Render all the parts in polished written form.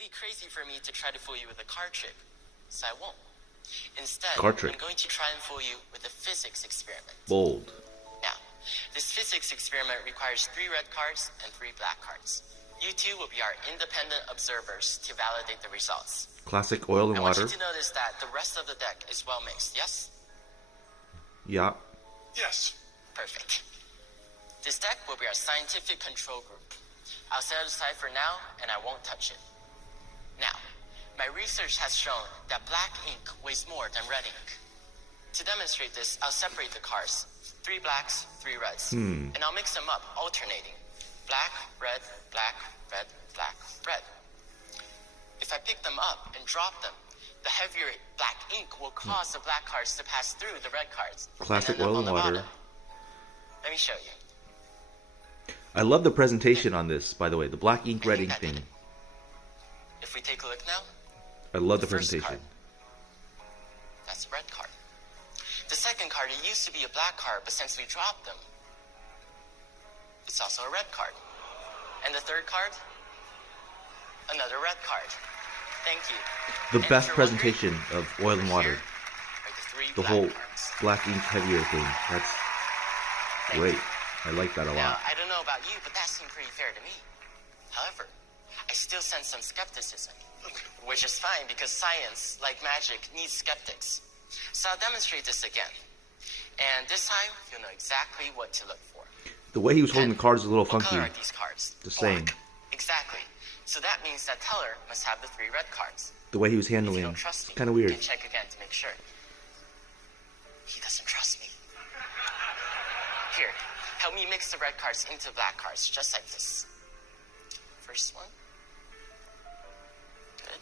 be crazy for me to try to fool you with a card trick, so I won't. Instead, Card trick. I'm going to try and fool you with a physics experiment. Bold. Now, this physics experiment requires 3 red cards and 3 black cards. You two will be our independent observers to validate the results. Classic oil and I want water. you to notice that the rest of the deck is well mixed, yes? Yeah. Yes. Perfect. This deck will be our scientific control group. I'll set it aside for now, and I won't touch it. Now, my research has shown that black ink weighs more than red ink. To demonstrate this, I'll separate the cards. 3 blacks, 3 reds. And I'll mix them up, alternating. Black, red, black, red, black, red. If I pick them up and drop them, the heavier black ink will cause the black cards to pass through the red cards. Classic and end up oil on and the water. bottom. Let me show you. I love the presentation on this, by the way. The black ink, red ink thing. If we take a look now, I love the first presentation. card. That's a red card. The second card, it used to be a black card, but since we dropped them, it's also a red card. And the third card, another red card. Thank you. The And best if you're presentation of oil and water. here are the 3 The black whole cards. black ink heavier thing. That's Thank great. you. I like that a Now, lot. I don't know about you, but that seemed pretty fair to me. However, I still sense some skepticism, which is fine because science, like magic, needs skeptics. So I'll demonstrate this again. And this time, you'll know exactly what to look for. The way he was holding the cards is a little What funky. color are these cards? The same. Black. Exactly. So that means that teller must have the 3 red cards. The way he was If you handling don't it. trust me, Kind of you weird. can check again to make sure. He doesn't trust me. Here, help me mix the red cards into black cards, just like this. First one. Good.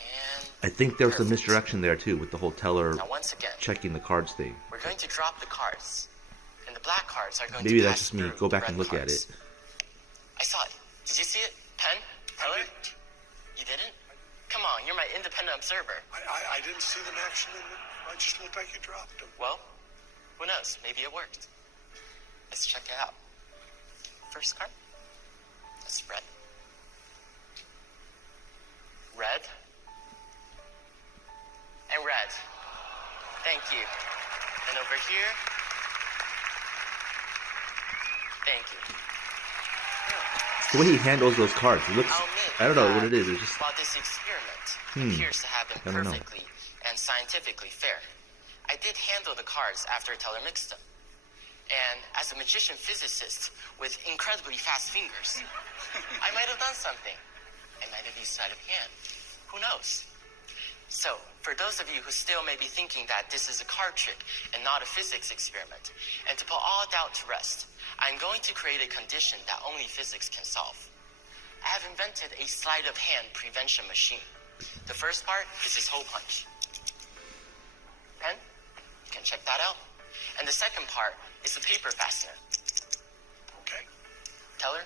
And I think there was some perfect. misdirection there too with the whole teller Now once again, checking the cards thing. we're going to drop the cards, and the black cards are going Maybe to that's pass just me. through Go the back red and look at cards. it. I saw it. Did you see it? Penn? Teller? You didn't? Come on, you're my independent observer. I didn't see them actually. I just looked like you dropped them. Well, who knows? Maybe it worked. Let's check it out. First card. That's red. Red. And red. Thank you. And over here. Thank you. It's the way he handles those cards. It looks, I'll admit I don't know that what it is. It's just, while this experiment appears to have been I don't know. perfectly and scientifically fair, I did handle the cards after teller mixed them. And as a magician physicist with incredibly fast fingers, I might have done something. I might have used sleight of hand. Who knows? So, for those of you who still may be thinking that this is a card trick and not a physics experiment, and to put all doubt to rest, I'm going to create a condition that only physics can solve. I have invented a sleight of hand prevention machine. The first part is this hole punch. Penn, you can check that out. And the second part is the paper fastener. Okay. Teller,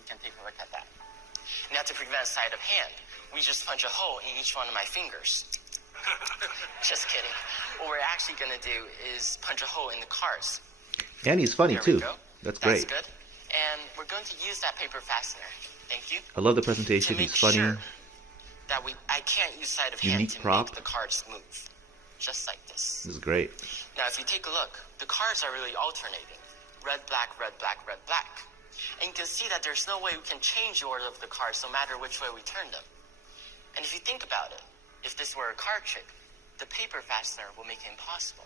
you can take a look at that. Now to prevent sleight of hand, we just punch a hole in each one of my fingers. Just kidding. What we're actually going to do is punch a hole in the cards. and he's funny There we too. go. That's great. That's good. And we're going to use that paper fastener. Thank you. I love the To presentation. make He's funny. sure that I can't use sleight of hand Unique to prop. make the cards move. Just like this. This is great. Now, if you take a look, the cards are really alternating. Red, black, red, black, red, black. And you can see that there's no way we can change the order of the cards no matter which way we turn them. And if you think about it, if this were a card trick, the paper fastener will make it impossible.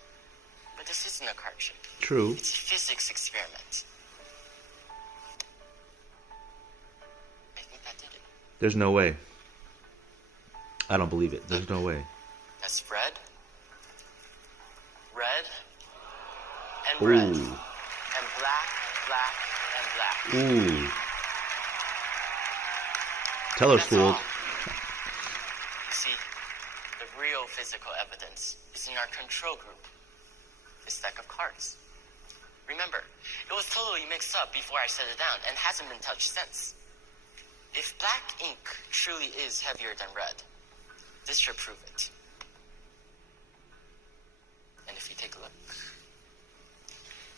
But this isn't a card trick. True. It's a physics experiment. I think that did it. There's no way. I don't believe it. There's no way. That's red, red, and Ooh. red, and black, black, and black. Ooh. Teller's That's all. fooled. You see, the real physical evidence is in our control group, this deck of cards. Remember, it was totally mixed up before I set it down and hasn't been touched since. If black ink truly is heavier than red, this should prove it. And if you take a look,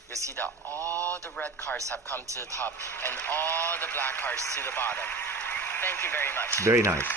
you'll see that all the red cards have come to the top and all the black cards to the bottom. Thank you very much. Very nice.